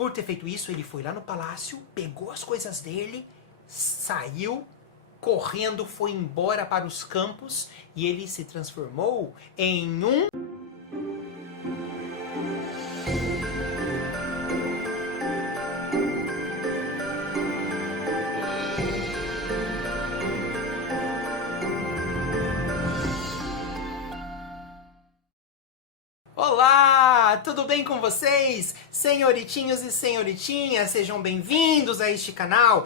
Por ter feito isso, ele foi lá no palácio, pegou as coisas dele, saiu, correndo, foi embora para os campos e ele se transformou em um... Olá, tudo bem com vocês? Senhoritinhos e senhoritinhas, sejam bem-vindos a este canal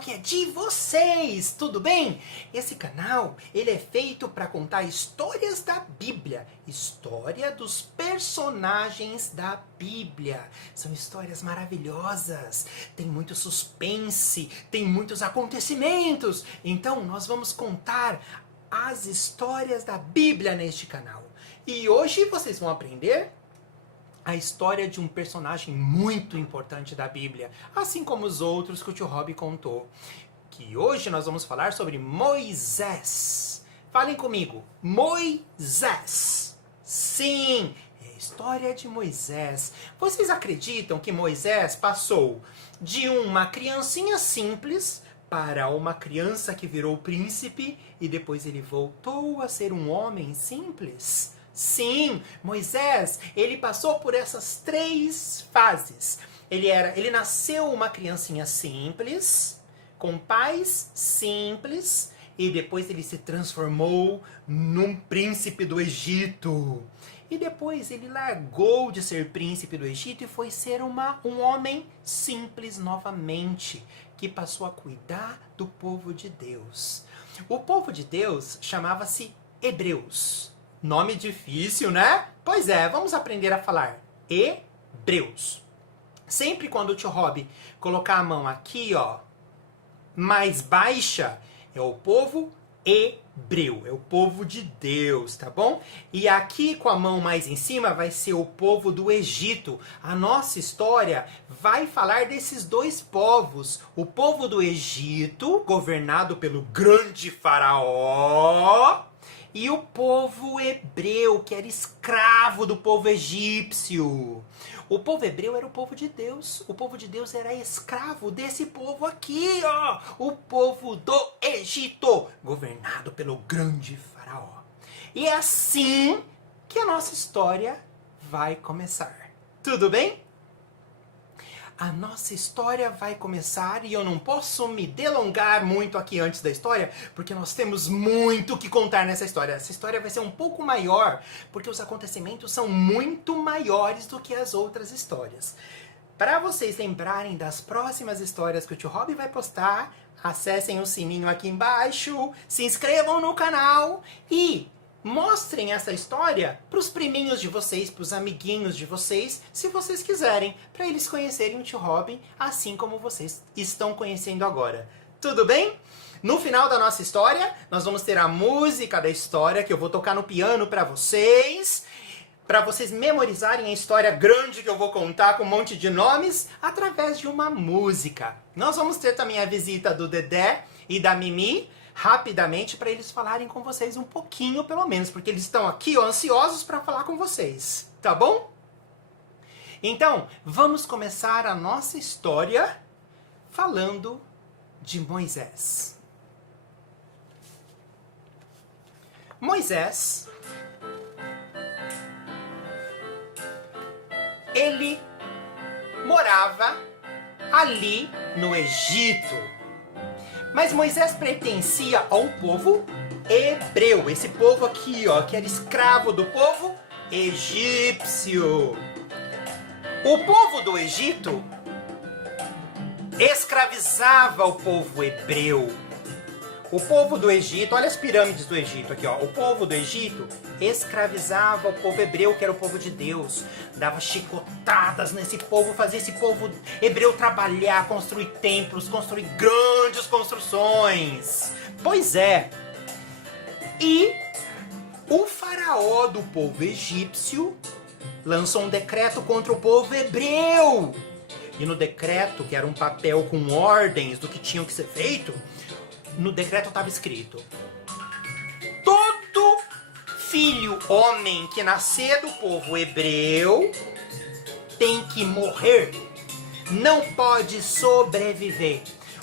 que é de vocês, tudo bem? Esse canal, ele é feito para contar histórias da Bíblia, história dos personagens da Bíblia. São histórias maravilhosas, tem muito suspense, tem muitos acontecimentos, então nós vamos contar as histórias da Bíblia neste canal. E hoje vocês vão aprender a história de um personagem muito importante da Bíblia, assim como os outros que o tio Rob contou. Que hoje nós vamos falar sobre Moisés. Falem comigo, Moisés. Sim, é a história de Moisés. Vocês acreditam que Moisés passou de uma criancinha simples para uma criança que virou príncipe e depois ele voltou a ser um homem simples? Sim, Moisés, ele passou por essas 3 fases. Ele nasceu uma criancinha simples, com pais simples, e depois ele se transformou num príncipe do Egito. E depois ele largou de ser príncipe do Egito e foi ser um homem simples novamente, que passou a cuidar do povo de Deus. O povo de Deus chamava-se Hebreus. Nome difícil, né? Pois é, vamos aprender a falar Hebreus. Sempre quando o tio Rob colocar a mão aqui, ó, mais baixa, é o povo hebreu, é o povo de Deus, tá bom? E aqui com a mão mais em cima vai ser o povo do Egito. A nossa história vai falar desses 2 povos. O povo do Egito, governado pelo grande faraó, e o povo hebreu, que era escravo do povo egípcio. O povo hebreu era o povo de Deus. O povo de Deus era escravo desse povo aqui, ó. O povo do Egito, governado pelo grande faraó. E é assim que a nossa história vai começar. Tudo bem? A nossa história vai começar e eu não posso me delongar muito aqui antes da história, porque nós temos muito que contar nessa história. Essa história vai ser um pouco maior, porque os acontecimentos são muito maiores do que as outras histórias. Para vocês lembrarem das próximas histórias que o tio Rob vai postar, acessem o sininho aqui embaixo, se inscrevam no canal e mostrem essa história para os priminhos de vocês, para os amiguinhos de vocês, se vocês quiserem, para eles conhecerem o tio Robin, assim como vocês estão conhecendo agora. Tudo bem? No final da nossa história, nós vamos ter a música da história, que eu vou tocar no piano para vocês memorizarem a história grande que eu vou contar com um monte de nomes, através de uma música. Nós vamos ter também a visita do Dedé e da Mimi, rapidamente, para eles falarem com vocês um pouquinho, pelo menos, porque eles estão aqui, ó, ansiosos para falar com vocês, tá bom? Então, vamos começar a nossa história falando de Moisés. Moisés, ele morava ali no Egito. Mas Moisés pertencia ao povo hebreu. Esse povo aqui, ó, que era escravo do povo egípcio. O povo do Egito escravizava o povo hebreu. O povo do Egito, olha as pirâmides do Egito aqui, ó. O povo do Egito escravizava o povo hebreu, que era o povo de Deus. Dava chicotadas nesse povo, fazia esse povo hebreu trabalhar, construir templos, construir grandes construções. Pois é. E o faraó do povo egípcio lançou um decreto contra o povo hebreu. E no decreto, que era um papel com ordens do que tinha que ser feito, no decreto estava escrito: todo filho homem que nascer do povo hebreu tem que morrer não pode sobreviver.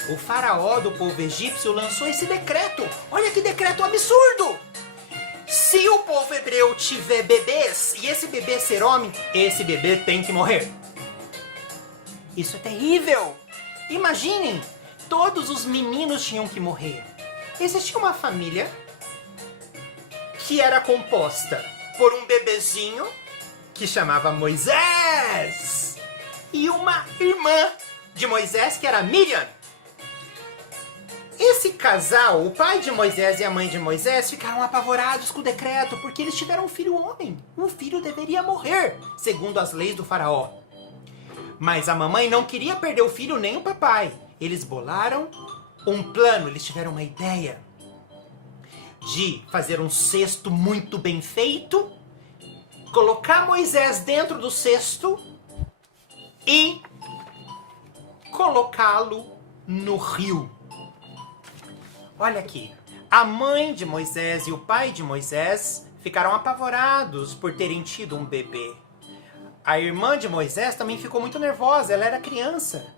O faraó do povo egípcio lançou esse decreto. Olha que decreto absurdo! Se o povo hebreu tiver bebês e esse bebê ser homem, esse bebê tem que morrer. Isso é terrível! Imaginem, todos os meninos tinham que morrer. Existia uma família que era composta por um bebezinho que chamava Moisés e uma irmã de Moisés que era Miriam. Esse casal, o pai de Moisés e a mãe de Moisés, ficaram apavorados com o decreto porque eles tiveram um filho homem. O filho deveria morrer, segundo as leis do faraó. Mas a mamãe não queria perder o filho nem o papai. Eles bolaram um plano, eles tiveram uma ideia de fazer um cesto muito bem feito, colocar Moisés dentro do cesto e colocá-lo no rio. Olha aqui, a mãe de Moisés e o pai de Moisés ficaram apavorados por terem tido um bebê. A irmã de Moisés também ficou muito nervosa, ela era criança.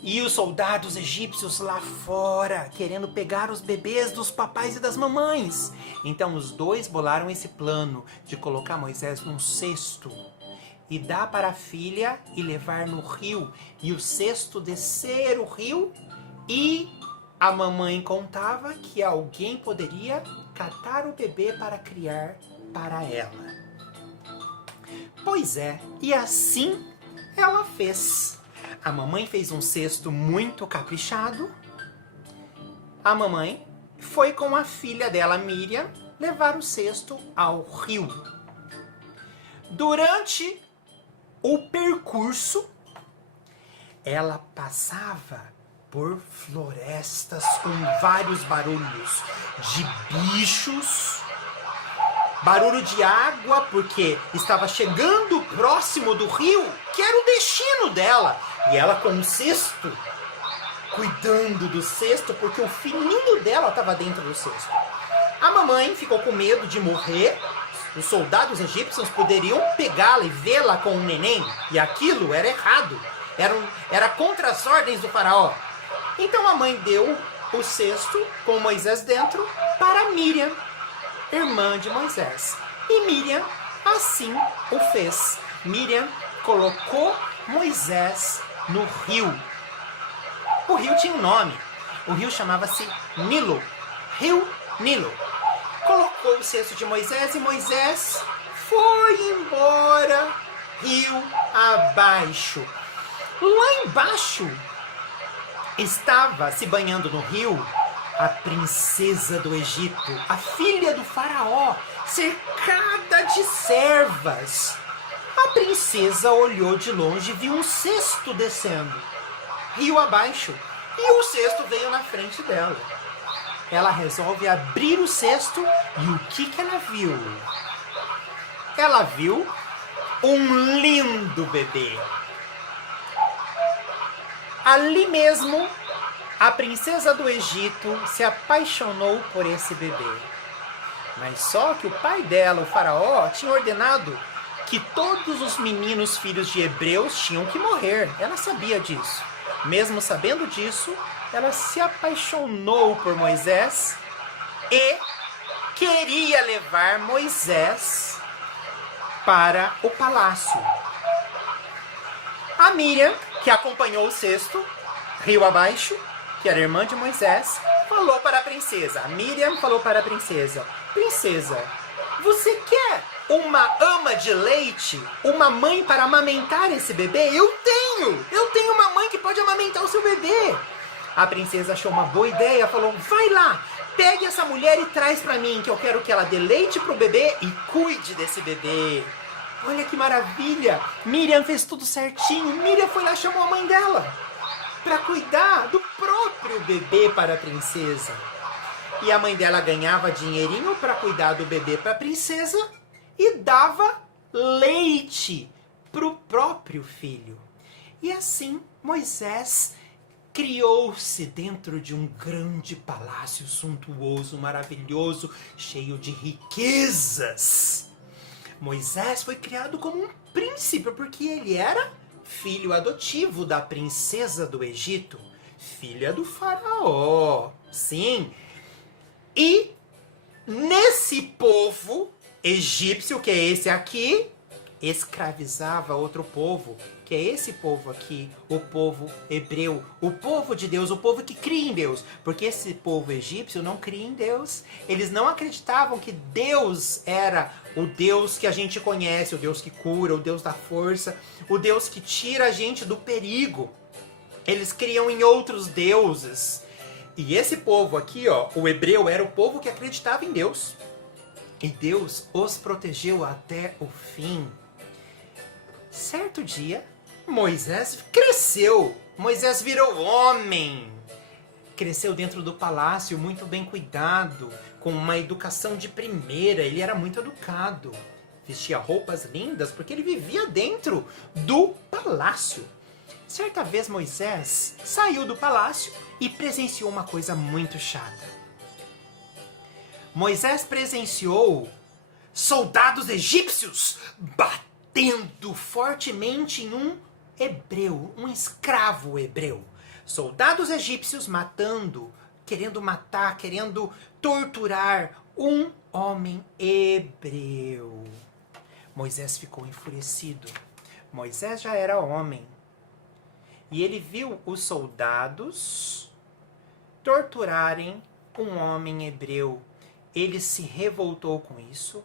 E os soldados egípcios lá fora, querendo pegar os bebês dos papais e das mamães. Então os dois bolaram esse plano de colocar Moisés num cesto e dar para a filha e levar no rio. E o cesto descer o rio e a mamãe contava que alguém poderia catar o bebê para criar para ela. Pois é, e assim ela fez. A mamãe fez um cesto muito caprichado. A mamãe foi com a filha dela, Miriam, levar o cesto ao rio. Durante o percurso, ela passava por florestas com vários barulhos de bichos, barulho de água, porque estava chegando próximo do rio, que era o destino dela. E ela com um cesto, cuidando do cesto, porque o filhinho dela estava dentro do cesto. A mamãe ficou com medo de morrer. Os soldados egípcios poderiam pegá-la e vê-la com um neném, e aquilo era errado. Era contra as ordens do faraó. Então a mãe deu o cesto com Moisés dentro para Miriam, irmã de Moisés. E Miriam assim o fez. Miriam colocou Moisés no rio. O rio tinha um nome. O rio chamava-se Nilo. Rio Nilo. Colocou o cesto de Moisés e Moisés foi embora rio abaixo. Lá embaixo estava se banhando no rio a princesa do Egito, a filha do faraó, cercada de servas. A princesa olhou de longe e viu um cesto descendo, rio abaixo, e o cesto veio na frente dela. Ela resolve abrir o cesto e o que ela viu? Ela viu um lindo bebê. Ali mesmo, a princesa do Egito se apaixonou por esse bebê. Mas só que o pai dela, o faraó, tinha ordenado que todos os meninos filhos de hebreus tinham que morrer. Ela sabia disso. Mesmo sabendo disso, ela se apaixonou por Moisés e queria levar Moisés para o palácio. A Miriam, que acompanhou o cesto, rio abaixo, que era irmã de Moisés, falou para a princesa. A Miriam falou para a princesa: Princesa, você quer uma ama de leite? Uma mãe para amamentar esse bebê? Eu tenho uma mãe que pode amamentar o seu bebê. A princesa achou uma boa ideia, falou: vai lá, pegue essa mulher e traz para mim, que eu quero que ela dê leite pro bebê e cuide desse bebê. Olha que maravilha! Miriam fez tudo certinho. Miriam foi lá e chamou a mãe dela para cuidar do próprio bebê para a princesa. E a mãe dela ganhava dinheirinho para cuidar do bebê para a princesa e dava leite para o próprio filho. E assim Moisés criou-se dentro de um grande palácio suntuoso, maravilhoso, cheio de riquezas. Moisés foi criado como um príncipe porque ele era filho adotivo da princesa do Egito, filha do faraó. Sim. E nesse povo egípcio, que é esse aqui, escravizava outro povo, que é esse povo aqui, o povo hebreu, o povo de Deus, o povo que cria em Deus. Porque esse povo egípcio não cria em Deus. Eles não acreditavam que Deus era o Deus que a gente conhece, o Deus que cura, o Deus da força, o Deus que tira a gente do perigo. Eles criam em outros deuses. E esse povo aqui, ó, o hebreu, era o povo que acreditava em Deus. E Deus os protegeu até o fim. Certo dia, Moisés cresceu. Moisés virou homem. Cresceu dentro do palácio, muito bem cuidado, com uma educação de primeira. Ele era muito educado. Vestia roupas lindas, porque ele vivia dentro do palácio. Certa vez Moisés saiu do palácio e presenciou uma coisa muito chata. Moisés presenciou soldados egípcios batendo fortemente em um hebreu, um escravo hebreu. Soldados egípcios matando, querendo matar, querendo torturar um homem hebreu. Moisés ficou enfurecido. Moisés já era homem. E ele viu os soldados torturarem um homem hebreu. Ele se revoltou com isso,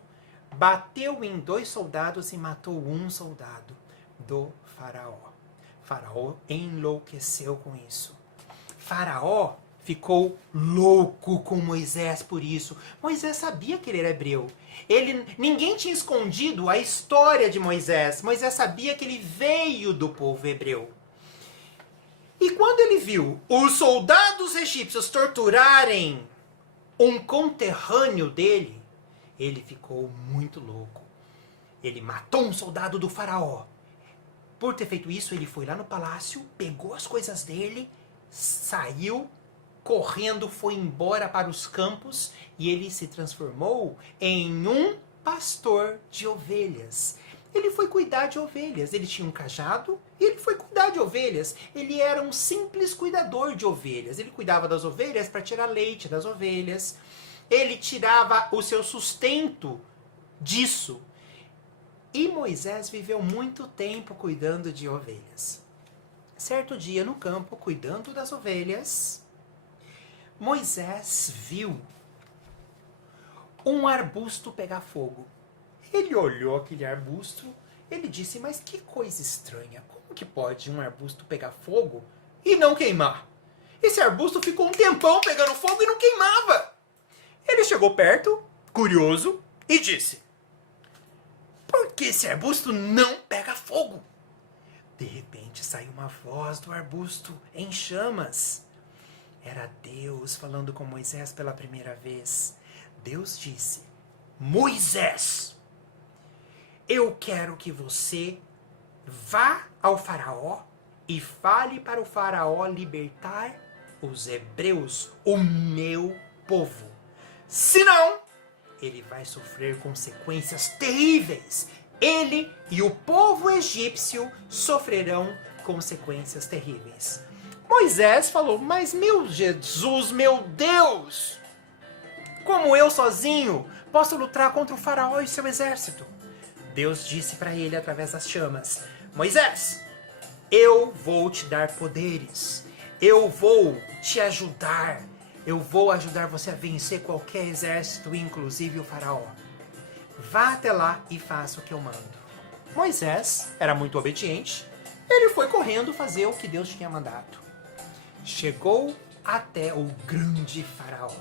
bateu em 2 soldados e matou um soldado do faraó. Faraó enlouqueceu com isso. Faraó ficou louco com Moisés por isso. Moisés sabia que ele era hebreu. Ninguém tinha escondido a história de Moisés. Moisés sabia que ele veio do povo hebreu. E quando ele viu os soldados egípcios torturarem um conterrâneo dele, ele ficou muito louco. Ele matou um soldado do faraó. Por ter feito isso, ele foi lá no palácio, pegou as coisas dele, saiu correndo, foi embora para os campos e ele se transformou em um pastor de ovelhas. Ele foi cuidar de ovelhas. Ele tinha um cajado e ele foi cuidar de ovelhas. Ele era um simples cuidador de ovelhas. Ele cuidava das ovelhas para tirar leite das ovelhas. Ele tirava o seu sustento disso. E Moisés viveu muito tempo cuidando de ovelhas. Certo dia no campo, cuidando das ovelhas, Moisés viu um arbusto pegar fogo. Ele olhou aquele arbusto, ele disse, mas que coisa estranha, como que pode um arbusto pegar fogo e não queimar? Esse arbusto ficou um tempão pegando fogo e não queimava. Ele chegou perto, curioso, e disse, por que esse arbusto não pega fogo? De repente saiu uma voz do arbusto em chamas. Era Deus falando com Moisés pela primeira vez. Deus disse, Moisés, eu quero que você vá ao faraó e fale para o faraó libertar os hebreus, o meu povo. Senão, ele vai sofrer consequências terríveis. Ele e o povo egípcio sofrerão consequências terríveis. Moisés falou, mas meu Jesus, meu Deus, como eu sozinho posso lutar contra o faraó e seu exército? Deus disse para ele através das chamas, Moisés, eu vou te dar poderes, eu vou te ajudar, eu vou ajudar você a vencer qualquer exército, inclusive o faraó. Vá até lá e faça o que eu mando. Moisés era muito obediente, ele foi correndo fazer o que Deus tinha mandado. Chegou até o grande faraó.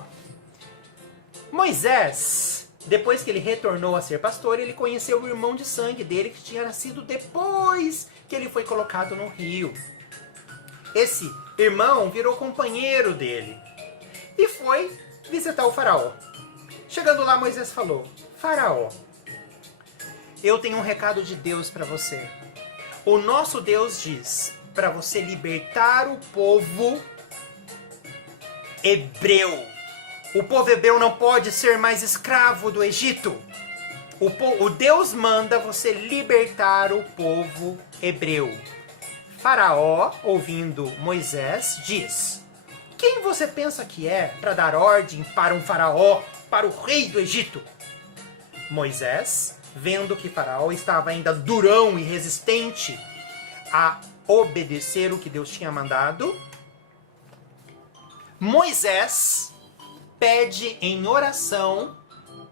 Moisés, depois que ele retornou a ser pastor, ele conheceu o irmão de sangue dele que tinha nascido depois que ele foi colocado no rio. Esse irmão virou companheiro dele e foi visitar o faraó. Chegando lá, Moisés falou, Faraó, eu tenho um recado de Deus para você. O nosso Deus diz para você libertar o povo hebreu. O povo hebreu não pode ser mais escravo do Egito. O Deus manda você libertar o povo hebreu. Faraó, ouvindo Moisés, diz: quem você pensa que é para dar ordem para um faraó, para o rei do Egito? Moisés, vendo que Faraó estava ainda durão e resistente a obedecer o que Deus tinha mandado, Moisés pede em oração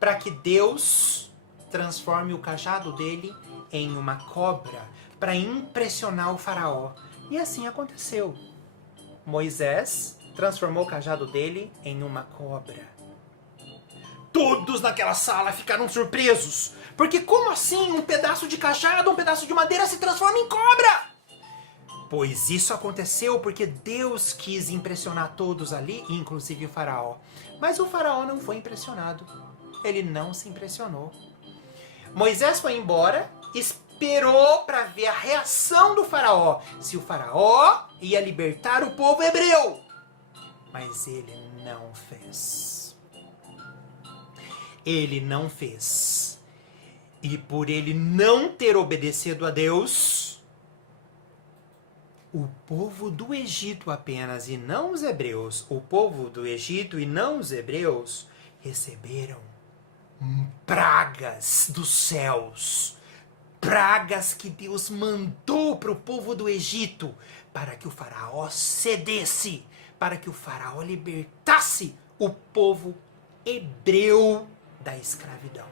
para que Deus transforme o cajado dele em uma cobra para impressionar o faraó. E assim aconteceu. Moisés transformou o cajado dele em uma cobra. Todos naquela sala ficaram surpresos, porque como assim um pedaço de cajado, um pedaço de madeira se transforma em cobra? Pois isso aconteceu porque Deus quis impressionar todos ali, inclusive o faraó. Mas o faraó não foi impressionado. Ele não se impressionou. Moisés foi embora, esperou para ver a reação do faraó, se o faraó ia libertar o povo hebreu. Mas ele não fez. Ele não fez. E por ele não ter obedecido a Deus, o povo do Egito apenas, e não os hebreus, o povo do Egito e não os hebreus, receberam pragas dos céus. Pragas que Deus mandou para o povo do Egito, para que o faraó cedesse, para que o faraó libertasse o povo hebreu da escravidão.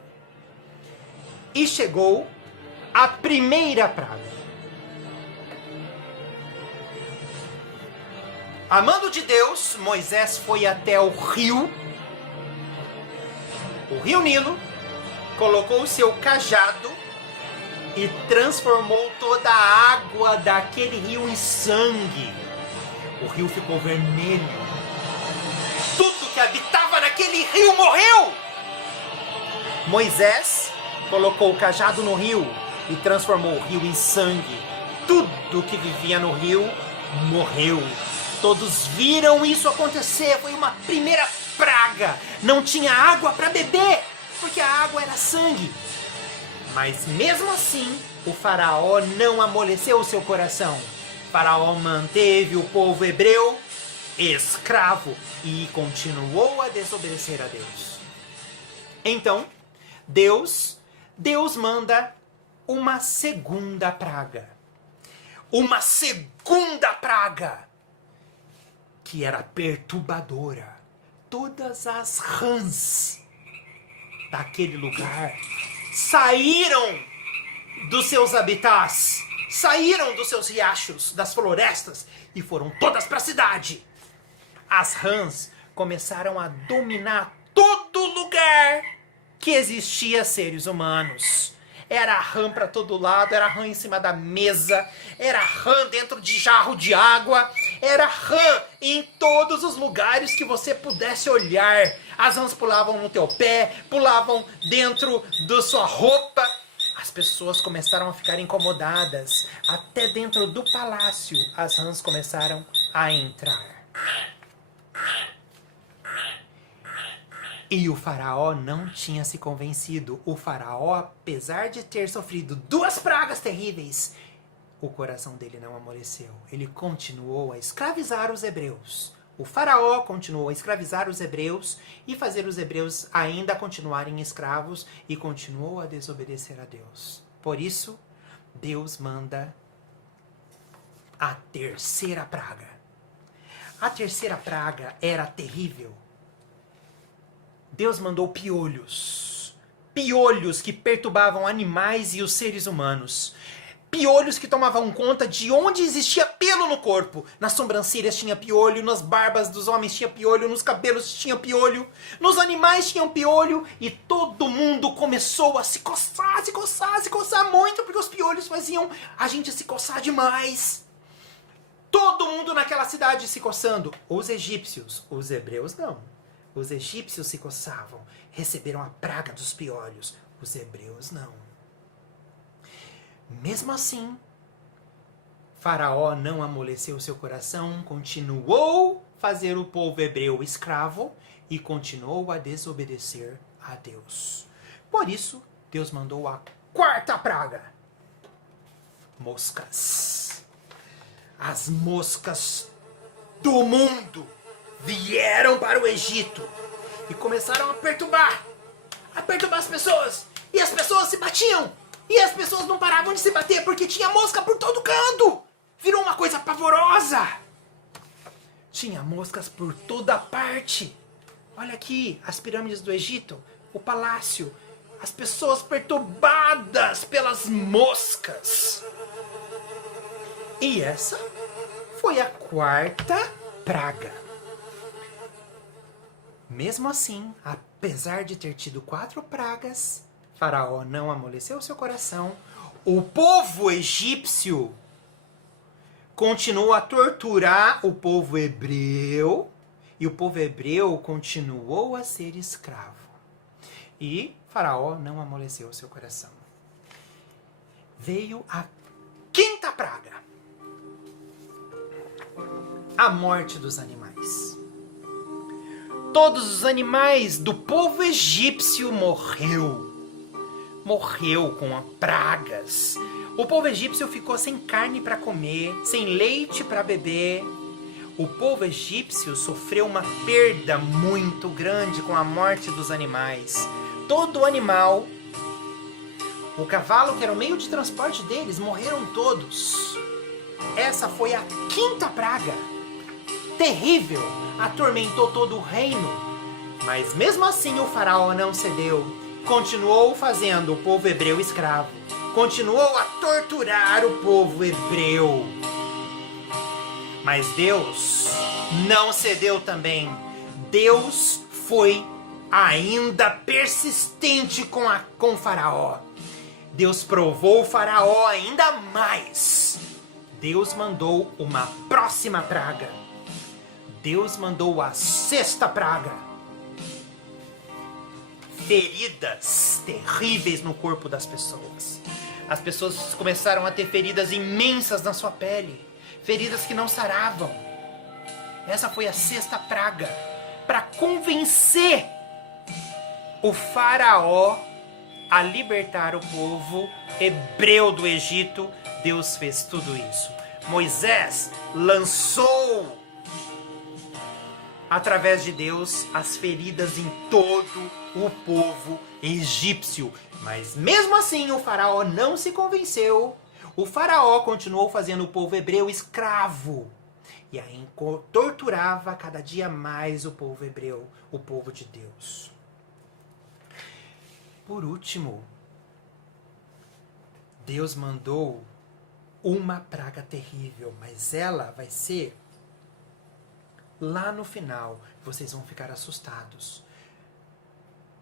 E chegou a primeira praga. A mando de Deus, Moisés foi até o rio Nilo, colocou o seu cajado e transformou toda a água daquele rio em sangue. O rio ficou vermelho. Tudo que habitava naquele rio morreu. Moisés colocou o cajado no rio e transformou o rio em sangue. Tudo que vivia no rio morreu. Todos viram isso acontecer. Foi uma primeira praga. Não tinha água para beber, porque a água era sangue. Mas mesmo assim, o faraó não amoleceu o seu coração. O faraó manteve o povo hebreu escravo e continuou a desobedecer a Deus. Então, Deus manda uma segunda praga. Uma segunda praga que era perturbadora. Todas as rãs daquele lugar saíram dos seus habitats, saíram dos seus riachos, das florestas e foram todas para a cidade. As rãs começaram a dominar todo lugar que existia seres humanos. Era rã para todo lado, era rã em cima da mesa, era rã dentro de jarro de água, era rã em todos os lugares que você pudesse olhar. As rãs pulavam no teu pé, pulavam dentro da sua roupa. As pessoas começaram a ficar incomodadas. Até dentro do palácio, as rãs começaram a entrar. E o faraó não tinha se convencido. O faraó, apesar de ter sofrido 2 pragas terríveis, o coração dele não amoleceu. Ele continuou a escravizar os hebreus. O faraó continuou a escravizar os hebreus e fazer os hebreus ainda continuarem escravos e continuou a desobedecer a Deus. Por isso, Deus manda a terceira praga. A terceira praga era terrível. Deus mandou piolhos. Piolhos que perturbavam animais e os seres humanos. Piolhos que tomavam conta de onde existia pelo no corpo. Nas sobrancelhas tinha piolho, nas barbas dos homens tinha piolho, nos cabelos tinha piolho, nos animais tinha piolho e todo mundo começou a se coçar muito, porque os piolhos faziam a gente se coçar demais. Todo mundo naquela cidade se coçando. Os egípcios, os hebreus não. Os egípcios se coçavam, receberam a praga dos piolhos. Os hebreus não. Mesmo assim, Faraó não amoleceu seu coração, continuou a fazer o povo hebreu escravo e continuou a desobedecer a Deus. Por isso, Deus mandou a 4ª praga: moscas. as moscas do mundo vieram para o Egito e começaram a perturbar as pessoas. E as pessoas se batiam. E as pessoas não paravam de se bater porque tinha mosca por todo canto. Virou uma coisa pavorosa. Tinha moscas por toda parte. Olha aqui, as pirâmides do Egito, o palácio, as pessoas perturbadas pelas moscas. E essa foi a 4ª praga. Mesmo assim, apesar de ter tido 4 pragas, Faraó não amoleceu seu coração. O povo egípcio continuou a torturar o povo hebreu. E o povo hebreu continuou a ser escravo. E Faraó não amoleceu seu coração. Veio a 5ª praga. A morte dos animais. Todos os animais do povo egípcio morreu com pragas. O povo egípcio ficou sem carne para comer, sem leite para beber. O povo egípcio sofreu uma perda muito grande com a morte dos animais. Todo animal, o cavalo que era o meio de transporte deles, morreram todos. Essa foi a 5ª praga. Terrível, atormentou todo o reino. Mas mesmo assim o faraó não cedeu. Continuou fazendo o povo hebreu escravo. Continuou a torturar o povo hebreu. Mas Deus não cedeu também. Deus foi ainda persistente com o faraó. Deus provou o faraó ainda mais. Deus mandou uma próxima praga. Deus mandou a 6ª praga. Feridas terríveis no corpo das pessoas. As pessoas começaram a ter feridas imensas na sua pele. Feridas que não saravam. Essa foi a 6ª praga. Para convencer o faraó a libertar o povo hebreu do Egito, Deus fez tudo isso. Moisés lançou, através de Deus, as feridas em todo o povo egípcio. Mas mesmo assim o faraó não se convenceu. O faraó continuou fazendo o povo hebreu escravo. E aí torturava cada dia mais o povo hebreu, o povo de Deus. Por último, Deus mandou uma praga terrível, mas ela vai ser lá no final. Vocês vão ficar assustados.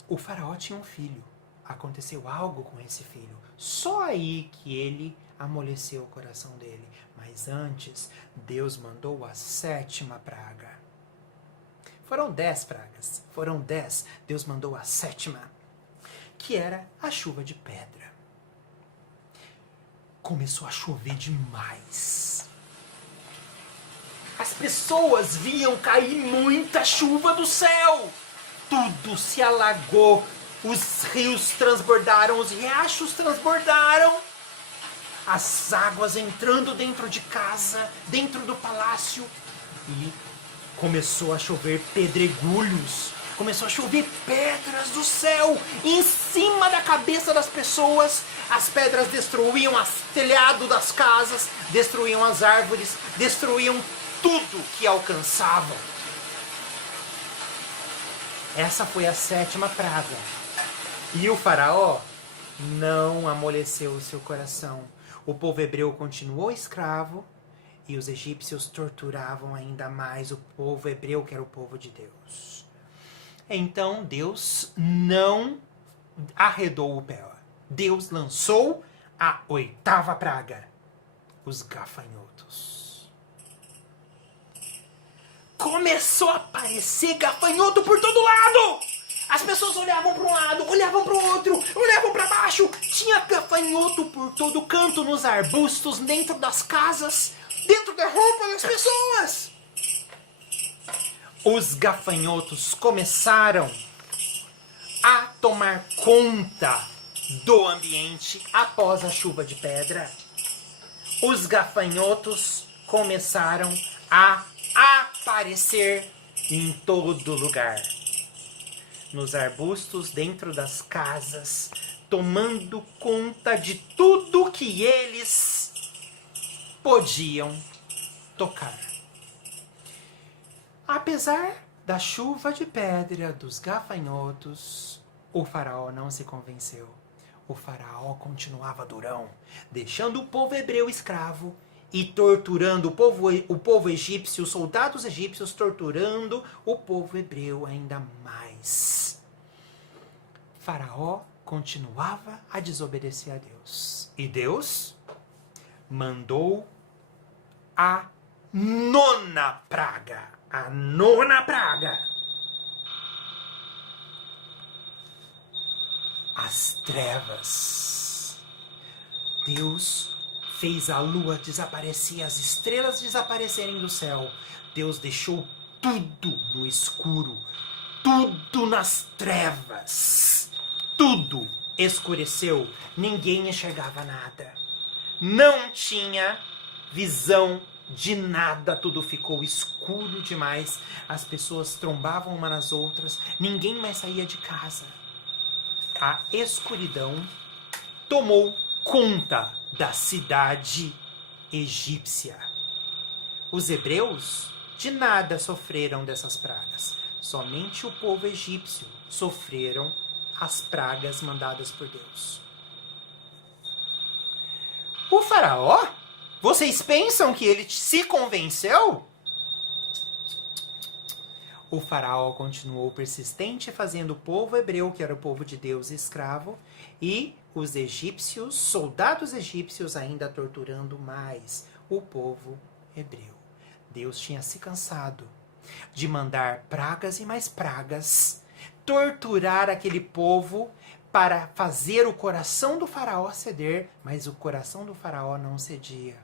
O faraó tinha um filho. Aconteceu algo com esse filho. Só aí que ele amoleceu o coração dele. Mas antes, Deus mandou a 7ª praga. Foram 10 pragas. Foram 10. Deus mandou a 7ª, que era a chuva de pedra. Começou a chover demais. As pessoas viam cair muita chuva do céu. Tudo se alagou. Os rios transbordaram, os riachos transbordaram. As águas entrando dentro de casa, dentro do palácio. E começou a chover pedregulhos. Começou a chover pedras do céu em cima da cabeça das pessoas. As pedras destruíam o telhado das casas, destruíam as árvores, destruíam tudo que alcançavam. Essa foi a 7ª praga. E o faraó não amoleceu o seu coração. O povo hebreu continuou escravo e os egípcios torturavam ainda mais o povo hebreu, que era o povo de Deus. Então Deus não arredou o pé. Deus lançou a 8ª praga, os gafanhotos. Começou a aparecer gafanhoto por todo lado. As pessoas olhavam para um lado, olhavam para o outro, olhavam para baixo. Tinha gafanhoto por todo canto, nos arbustos, dentro das casas, dentro da roupa das pessoas. Os gafanhotos começaram a tomar conta do ambiente após a chuva de pedra. Os gafanhotos começaram a aparecer em todo lugar. Nos arbustos, dentro das casas, tomando conta de tudo que eles podiam tocar. Apesar da chuva de pedra, dos gafanhotos, o faraó não se convenceu. O faraó continuava durão, deixando o povo hebreu escravo e torturando o povo egípcio, os soldados egípcios torturando o povo hebreu ainda mais. Faraó continuava a desobedecer a Deus. E Deus mandou a nona praga. A nona praga. As trevas. Deus fez a lua desaparecer, as estrelas desaparecerem do céu. Deus deixou tudo no escuro, tudo nas trevas. Tudo escureceu, ninguém enxergava nada. Não tinha visão de nada, tudo ficou escuro demais. As pessoas trombavam umas nas outras, ninguém mais saía de casa. A escuridão tomou conta da cidade egípcia. Os hebreus de nada sofreram dessas pragas. Somente o povo egípcio sofreram as pragas mandadas por Deus. O faraó? Vocês pensam que ele se convenceu? O faraó continuou persistente, fazendo o povo hebreu, que era o povo de Deus, escravo, e os egípcios, soldados egípcios, ainda torturando mais o povo hebreu. Deus tinha se cansado de mandar pragas e mais pragas, torturar aquele povo para fazer o coração do faraó ceder, mas o coração do faraó não cedia.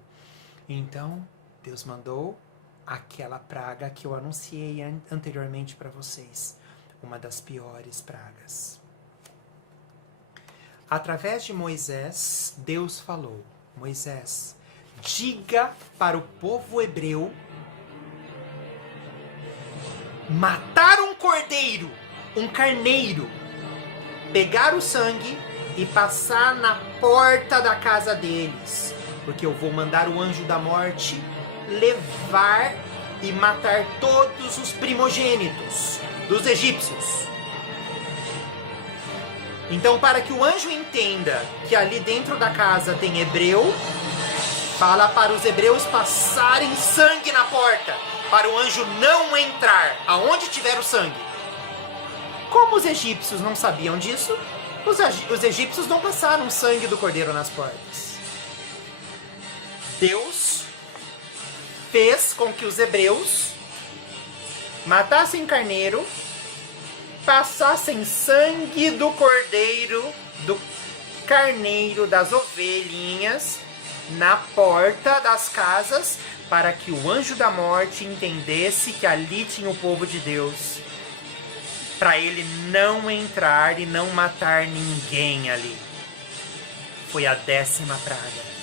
Então, Deus mandou aquela praga que eu anunciei anteriormente para vocês, uma das piores pragas. Através de Moisés, Deus falou: Moisés, diga para o povo hebreu matar um cordeiro, um carneiro, pegar o sangue e passar na porta da casa deles, porque eu vou mandar o anjo da morte levar e matar todos os primogênitos dos egípcios. Então, para que o anjo entenda que ali dentro da casa tem hebreu, fala para os hebreus passarem sangue na porta, para o anjo não entrar aonde tiver o sangue. Como os egípcios não sabiam disso, os egípcios não passaram sangue do cordeiro nas portas. Deus fez com que os hebreus matassem carneiro, passassem sangue do cordeiro, do carneiro, das ovelhinhas, na porta das casas, para que o anjo da morte entendesse que ali tinha o povo de Deus, para ele não entrar e não matar ninguém ali. Foi a 10ª praga.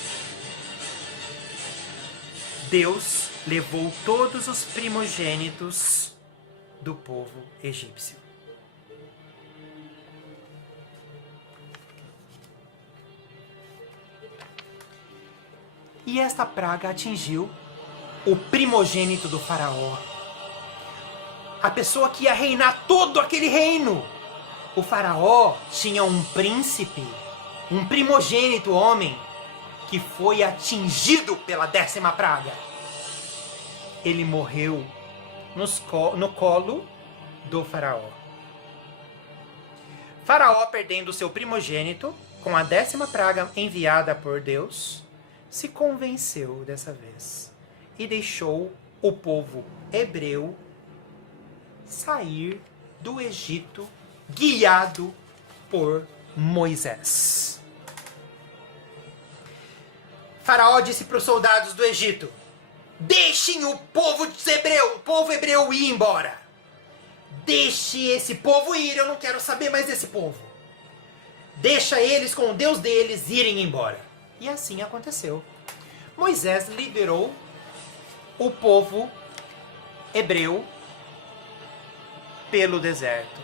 Deus levou todos os primogênitos do povo egípcio. E esta praga atingiu o primogênito do faraó. A pessoa que ia reinar todo aquele reino. O faraó tinha um príncipe, um primogênito homem, que foi atingido pela 10ª praga. Ele morreu no colo do faraó. Faraó, perdendo seu primogênito, com a 10ª praga enviada por Deus, se convenceu dessa vez e deixou o povo hebreu sair do Egito, guiado por Moisés. Faraó disse para os soldados do Egito: deixem o povo hebreu ir embora. Deixe esse povo ir, eu não quero saber mais desse povo. Deixa eles com o Deus deles irem embora. E assim aconteceu. Moisés liderou o povo hebreu pelo deserto.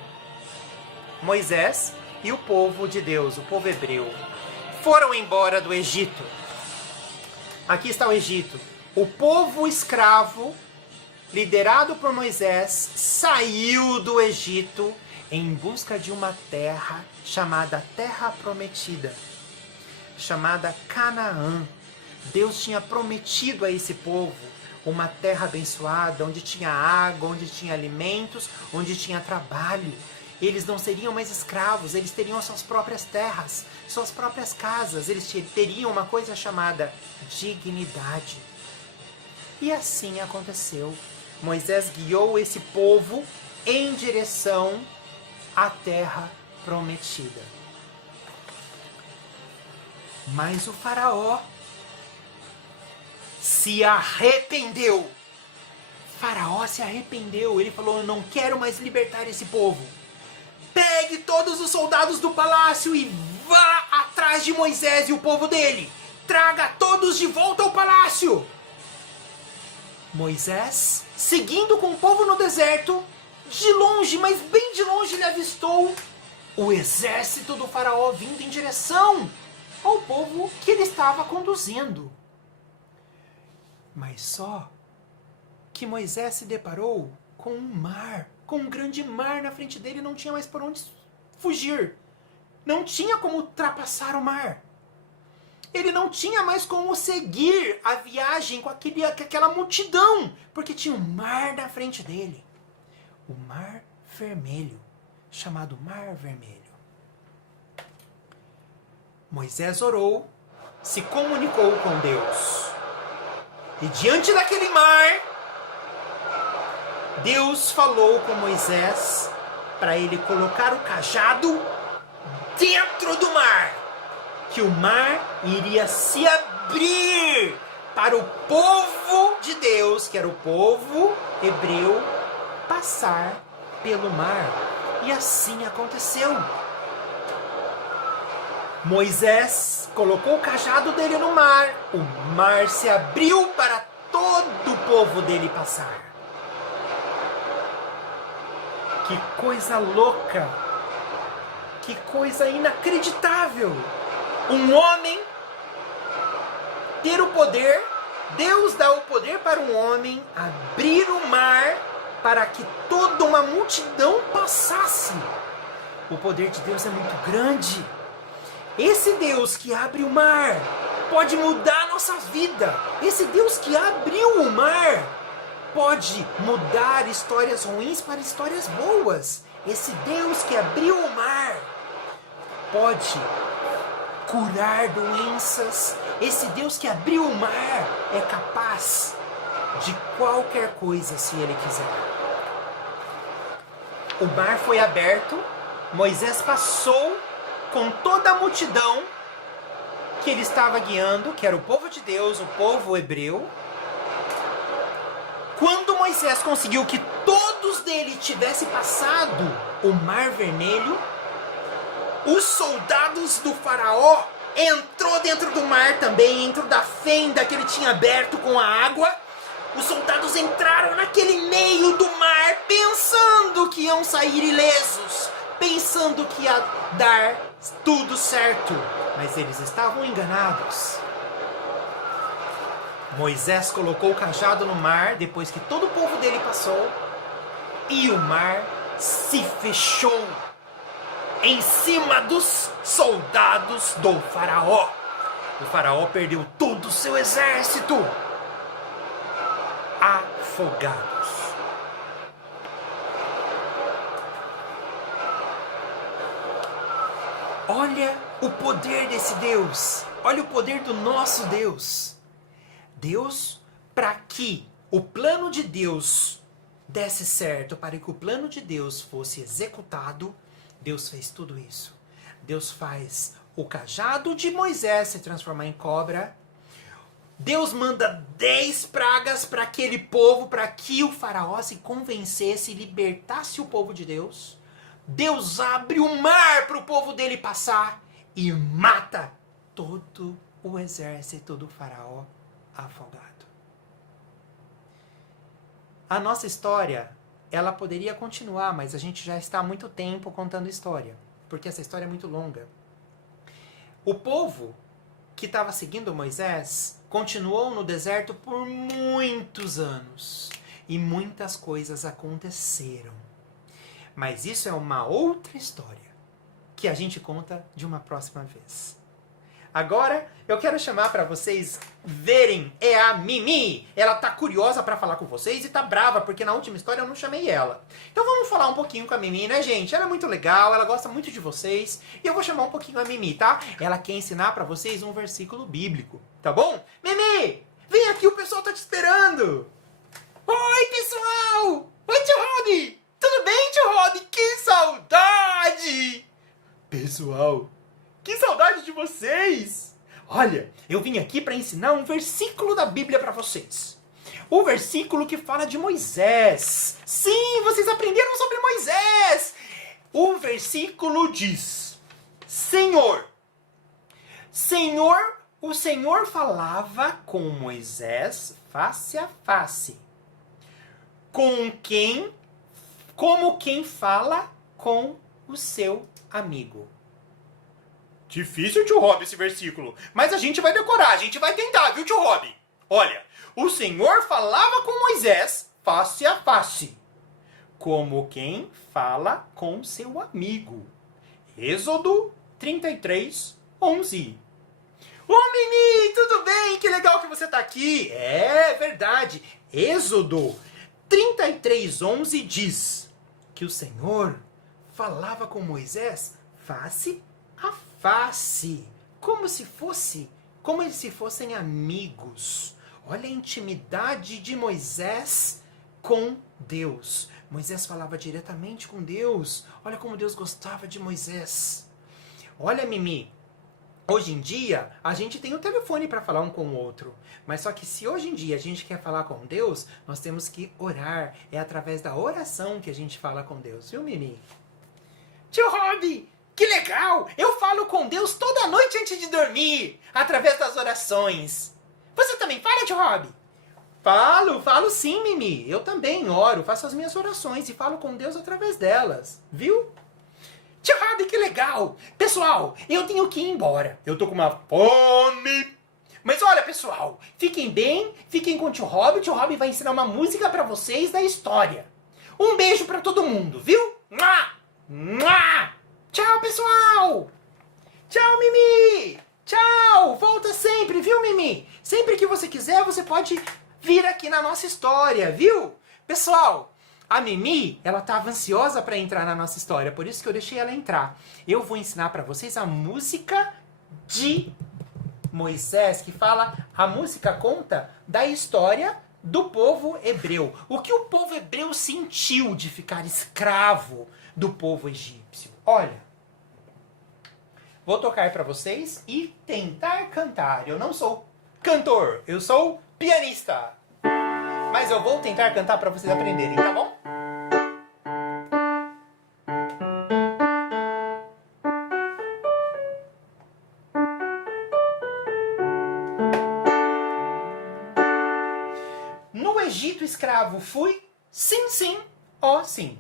Moisés e o povo de Deus, o povo hebreu, foram embora do Egito. Aqui está o Egito. O povo escravo, liderado por Moisés, saiu do Egito em busca de uma terra chamada Terra Prometida, chamada Canaã. Deus tinha prometido a esse povo uma terra abençoada, onde tinha água, onde tinha alimentos, onde tinha trabalho. Eles não seriam mais escravos, eles teriam suas próprias terras, suas próprias casas, eles teriam uma coisa chamada dignidade. E assim aconteceu. Moisés guiou esse povo em direção à terra prometida. Mas o faraó se arrependeu. Faraó se arrependeu. Ele falou: eu não quero mais libertar esse povo. Pegue todos os soldados do palácio e vá atrás de Moisés e o povo dele. Traga todos de volta ao palácio. Moisés, seguindo com o povo no deserto, de longe, mas bem de longe, ele avistou o exército do faraó vindo em direção ao povo que ele estava conduzindo. Mas só que Moisés se deparou com um mar, com um grande mar na frente dele, não tinha mais por onde fugir. Não tinha como ultrapassar o mar. Ele não tinha mais como seguir a viagem com aquela multidão, porque tinha um mar na frente dele. O Mar Vermelho, chamado Mar Vermelho. Moisés orou, se comunicou com Deus. E diante daquele mar, Deus falou com Moisés para ele colocar o cajado dentro do mar, que o mar iria se abrir para o povo de Deus, que era o povo hebreu, passar pelo mar. E assim aconteceu. Moisés colocou o cajado dele no mar, o mar se abriu para todo o povo dele passar. Que coisa louca! Que coisa inacreditável! Um homem ter o poder, Deus dá o poder para um homem abrir o mar para que toda uma multidão passasse. O poder de Deus é muito grande. Esse Deus que abre o mar pode mudar a nossa vida. Esse Deus que abriu o mar pode mudar histórias ruins para histórias boas. Esse Deus que abriu o mar pode curar doenças. Esse Deus que abriu o mar é capaz de qualquer coisa se Ele quiser. O mar foi aberto, Moisés passou com toda a multidão que ele estava guiando, que era o povo de Deus, o povo hebreu. Quando Moisés conseguiu que todos dele tivessem passado o Mar Vermelho, os soldados do faraó entrou dentro do mar também, dentro da fenda que ele tinha aberto com a água. Os soldados entraram naquele meio do mar, pensando que iam sair ilesos, pensando que ia dar tudo certo, mas eles estavam enganados. Moisés colocou o cajado no mar depois que todo o povo dele passou, e o mar se fechou em cima dos soldados do faraó. O faraó perdeu todo o seu exército, afogados. Olha o poder desse Deus. Olha o poder do nosso Deus. Deus, para que o plano de Deus desse certo, para que o plano de Deus fosse executado, Deus fez tudo isso. Deus faz o cajado de Moisés se transformar em cobra. Deus manda 10 pragas para aquele povo, para que o faraó se convencesse e libertasse o povo de Deus. Deus abre o mar para o povo dele passar e mata todo o exército do faraó afogado. a nossa história, ela poderia continuar, mas a gente já está há muito tempo contando história, porque essa história é muito longa. O povo que estava seguindo Moisés continuou no deserto por muitos anos e muitas coisas aconteceram. Mas isso é uma outra história que a gente conta de uma próxima vez. Agora, eu quero chamar para vocês verem a Mimi. Ela tá curiosa para falar com vocês e tá brava, porque na última história eu não chamei ela. Então vamos falar um pouquinho com a Mimi, né, gente? Ela é muito legal, ela gosta muito de vocês. E eu vou chamar um pouquinho a Mimi, tá? Ela quer ensinar para vocês um versículo bíblico, tá bom? Mimi, vem aqui, o pessoal tá te esperando. Oi, pessoal! Oi, tio Rod! Tudo bem, tio Rod? Que saudade! Pessoal, que saudade de vocês! Olha, eu vim aqui para ensinar um versículo da Bíblia para vocês. O versículo que fala de Moisés. Sim, vocês aprenderam sobre Moisés! O versículo diz: o Senhor falava com Moisés face a face. Como quem fala com o seu amigo. Difícil, tio Rob, esse versículo. Mas a gente vai decorar, a gente vai tentar, viu, tio Rob? Olha, o Senhor falava com Moisés face a face, como quem fala com seu amigo. Êxodo 33, 11. Ô, Mimi, tudo bem? Que legal que você tá aqui. É verdade. Êxodo 33, 11 diz que o Senhor falava com Moisés face a face, como se eles se fossem amigos. Olha a intimidade de Moisés com Deus. Moisés falava diretamente com Deus. Olha como Deus gostava de Moisés. Olha, Mimi, hoje em dia a gente tem o telefone para falar um com o outro. Mas só que se hoje em dia a gente quer falar com Deus, nós temos que orar. É através da oração que a gente fala com Deus, viu, Mimi? Tio Rob, que legal! Eu falo com Deus toda noite antes de dormir, através das orações. Você também fala, tio Rob? Falo sim, Mimi. Eu também oro, faço as minhas orações e falo com Deus através delas, viu? Tio Rob, que legal! Pessoal, eu tenho que ir embora. Eu tô com uma fome. Mas olha, pessoal, fiquem bem, fiquem com o tio Rob. O tio Rob vai ensinar uma música pra vocês da história. Um beijo pra todo mundo, viu? Mua! Mua! Tchau, pessoal! Tchau, Mimi! Tchau! Volta sempre, viu, Mimi? Sempre que você quiser, você pode vir aqui na nossa história, viu? Pessoal, a Mimi, ela tava ansiosa para entrar na nossa história, por isso que eu deixei ela entrar. Eu vou ensinar para vocês a música de Moisés, que fala, a música conta da história do povo hebreu. O que o povo hebreu sentiu de ficar escravo do povo egípcio. Olha, vou tocar para vocês e tentar cantar. Eu não sou cantor, eu sou pianista. Mas eu vou tentar cantar para vocês aprenderem, tá bom? No Egito escravo fui, sim, sim, ó sim.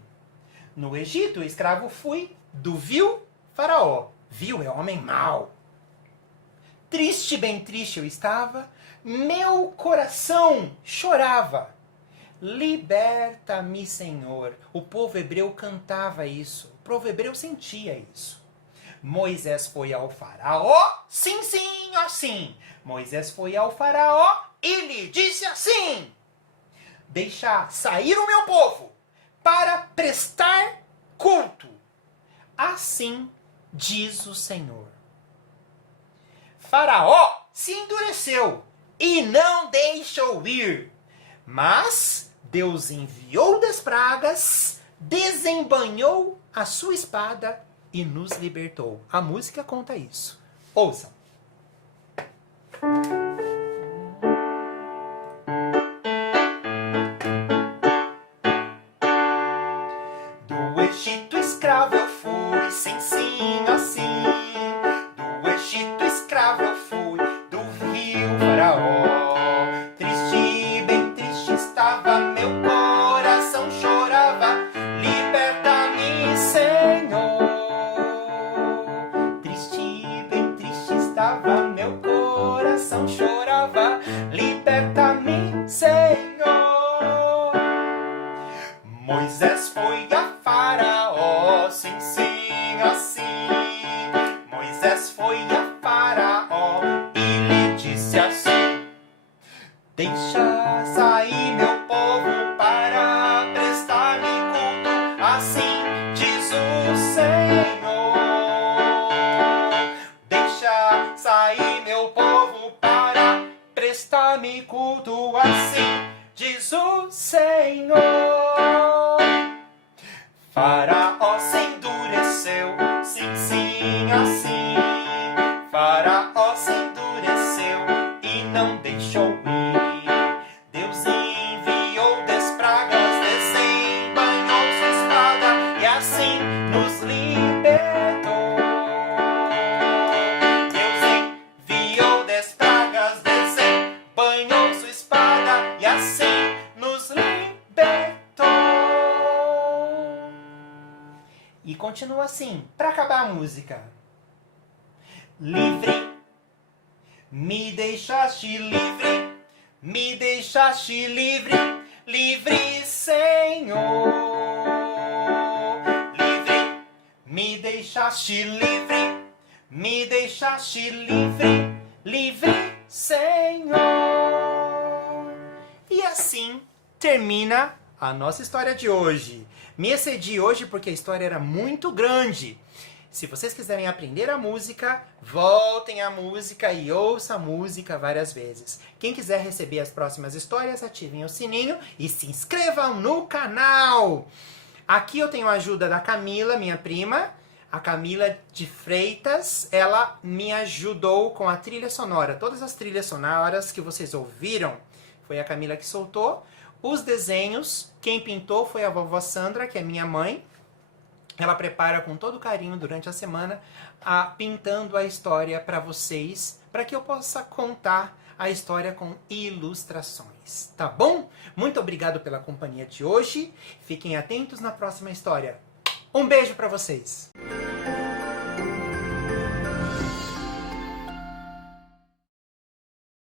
No Egito escravo fui do vil faraó. Vil é homem mau. Triste, bem triste eu estava, meu coração chorava. Liberta-me, Senhor. O povo hebreu cantava isso. O povo hebreu sentia isso. Moisés foi ao faraó, sim, sim, ó sim. Moisés foi ao faraó e lhe disse assim: deixar sair o meu povo para prestar culto. Assim diz o Senhor. Faraó se endureceu e não deixou ir. Mas Deus enviou das pragas, desembanhou a sua espada e nos libertou. A música conta isso. Ouçam. Do Egito escravo eu fui, sim, sim, assim. Do Egito escravo eu fui, do vil faraó. Triste, bem triste estava meu coração. Moisés foi a Faraó, sim, sim, assim. Moisés foi a Faraó e lhe disse assim: deixa sair meu povo para prestar-me culto, assim diz o Senhor. Deixa sair meu povo para prestar-me culto, assim diz o Senhor. Faraó se endureceu, sim, sim, assim. Faraó se endureceu e não deixou ir. Deus enviou 10 pragas, desembanhou sua espada e assim nos libertou. Deus enviou 10 pragas, desembanhou sua espada e assim nos libertou. E continua assim, para acabar a música. Livre, me deixaste livre, me deixaste livre, livre, Senhor. Livre, me deixaste livre, me deixaste livre, livre, Senhor. E assim termina a nossa história de hoje. Me excedi hoje porque a história era muito grande. Se vocês quiserem aprender a música, voltem à música e ouçam a música várias vezes. Quem quiser receber as próximas histórias, ativem o sininho e se inscrevam no canal. Aqui eu tenho a ajuda da Camila, minha prima. A Camila de Freitas, ela me ajudou com a trilha sonora. Todas as trilhas sonoras que vocês ouviram, foi a Camila que soltou. Os desenhos, quem pintou foi a vovó Sandra, que é minha mãe. Ela prepara com todo carinho durante a semana, pintando a história para vocês, para que eu possa contar a história com ilustrações. Tá bom? Muito obrigado pela companhia de hoje. Fiquem atentos na próxima história. Um beijo para vocês!